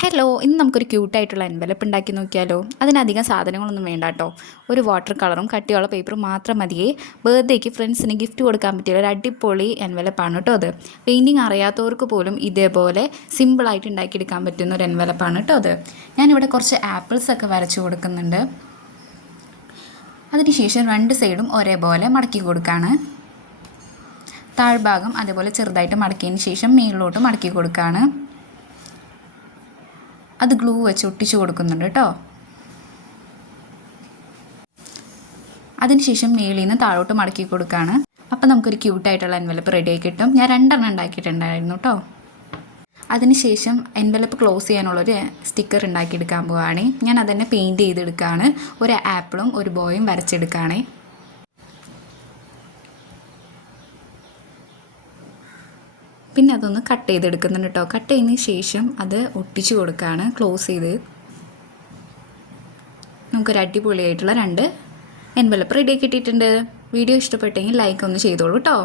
Hello, ഇന്ന് നമുക്കൊരു ക്യൂട്ടായിട്ടുള്ള envelope ഉണ്ടാക്കി നോക്കിയാലോ. അതിനധികം സാധനങ്ങളൊന്നും വേണ്ട കേട്ടോ. ഒരു വാട്ടർ കളറും കട്ടിയുള്ള പേപ്പറും മാത്രം മതിയേ. ബർത്ത്ഡേക്ക് ഫ്രണ്ട്സിന് ഗിഫ്റ്റ് കൊടുക്കാൻ പറ്റിയ ഒരു അടിപൊളി എൻവലപ്പാണ് കേട്ടോ അത്. പെയിൻറ്റിങ് അറിയാത്തവർക്ക് പോലും ഇതേപോലെ സിമ്പിളായിട്ട് ഉണ്ടാക്കിയെടുക്കാൻ പറ്റുന്ന ഒരു എൻവലപ്പാണ് കേട്ടോ അത്. ഞാനിവിടെ കുറച്ച് ആപ്പിൾസൊക്കെ വരച്ച് കൊടുക്കുന്നുണ്ട്. അതിനുശേഷം രണ്ട് സൈഡും ഒരേപോലെ മടക്കി കൊടുക്കുകയാണ്. താഴ്ഭാഗം അതേപോലെ ചെറുതായിട്ട് മടക്കിയതിന് ശേഷം മേളിലോട്ട് മടക്കി കൊടുക്കുകയാണ്. അത് ഗ്ലൂ വെച്ച് ഒട്ടിച്ച് കൊടുക്കുന്നുണ്ട് കേട്ടോ. അതിനുശേഷം മേളിൽ നിന്ന് താഴോട്ട് മടക്കി കൊടുക്കുകയാണ്. അപ്പം നമുക്കൊരു ക്യൂട്ടായിട്ടുള്ള എൻവലപ്പ് റെഡിയായി കിട്ടും. ഞാൻ 2 ഉണ്ടാക്കിയിട്ടുണ്ടായിരുന്നു കേട്ടോ. അതിനുശേഷം എൻവലപ്പ് ക്ലോസ് ചെയ്യാനുള്ളൊരു സ്റ്റിക്കർ ഉണ്ടാക്കിയെടുക്കാൻ പോവുകയാണ്. ഞാൻ അതന്നെ പെയിൻറ്റ് ചെയ്തെടുക്കുകയാണ്. ഒരു ആപ്പിളും ഒരു ബോയും വരച്ചെടുക്കുകയാണ്. പിന്നെ അതൊന്ന് കട്ട് ചെയ്തെടുക്കുന്നുണ്ട് കേട്ടോ. കട്ട് ചെയ്തതിന് ശേഷം അത് ഒട്ടിച്ച് കൊടുക്കുകയാണ് ക്ലോസ് ചെയ്ത്. നമുക്കൊരു അടിപൊളിയായിട്ടുള്ള 2 എൻവലപ്പ് റെഡിയാക്കി കിട്ടിയിട്ടുണ്ട്. വീഡിയോ ഇഷ്ടപ്പെട്ടെങ്കിൽ ലൈക്ക് ഒന്ന് ചെയ്തോളൂ കേട്ടോ.